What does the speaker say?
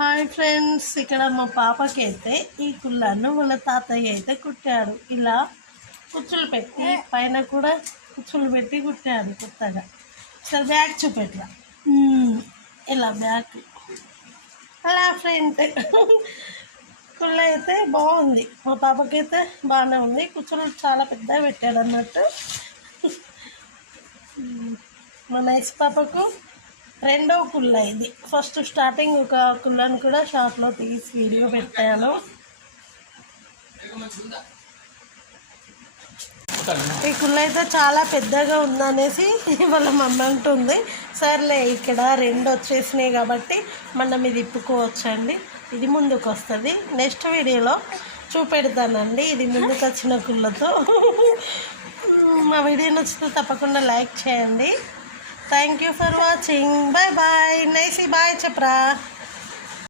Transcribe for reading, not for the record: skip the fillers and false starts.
Hi friends, ఇక్కడ మా పాపకి అయితే ఈ కుళ్ళను వాళ్ళ తాతయ్య అయితే కుట్టాడు. ఇలా కుచ్చులు పెట్టి పైన కూడా కుచ్చులు పెట్టి కుట్టాడు కొత్తగా. సరే బ్యాగ్ చూపెట్టరా. ఇలా బ్యాగ్ అలా ఫ్రంట్ కుళ్ళ అయితే బాగుంది. మా పాపకైతే బాగానే ఉంది. కుచ్చులు చాలా పెద్దగా పెట్టాడు అన్నట్టు. మా నైస్ పాపకు రెండో కుళ్ళ ఇది. ఫస్ట్ స్టార్టింగ్ ఒక కుళ్ళను కూడా షాప్లో తీసి వీడియో పెట్టాను. ఈ కుళ్ళ అయితే చాలా పెద్దగా ఉందనేసి వాళ్ళ మమ్మీ అంటుంది. సర్లే, ఇక్కడ రెండు వచ్చేసినాయి కాబట్టి మనం ఇది ఇప్పుకోవచ్చండి. ఇది ముందుకు వస్తుంది. నెక్స్ట్ వీడియోలో చూపెడతానండి ఇది ముందుకు వచ్చిన కుళ్ళతో. మా వీడియో నచ్చితే తప్పకుండా లైక్ చేయండి. Thank you for watching. Bye bye. నైసి బాయ్ చెప్పరా.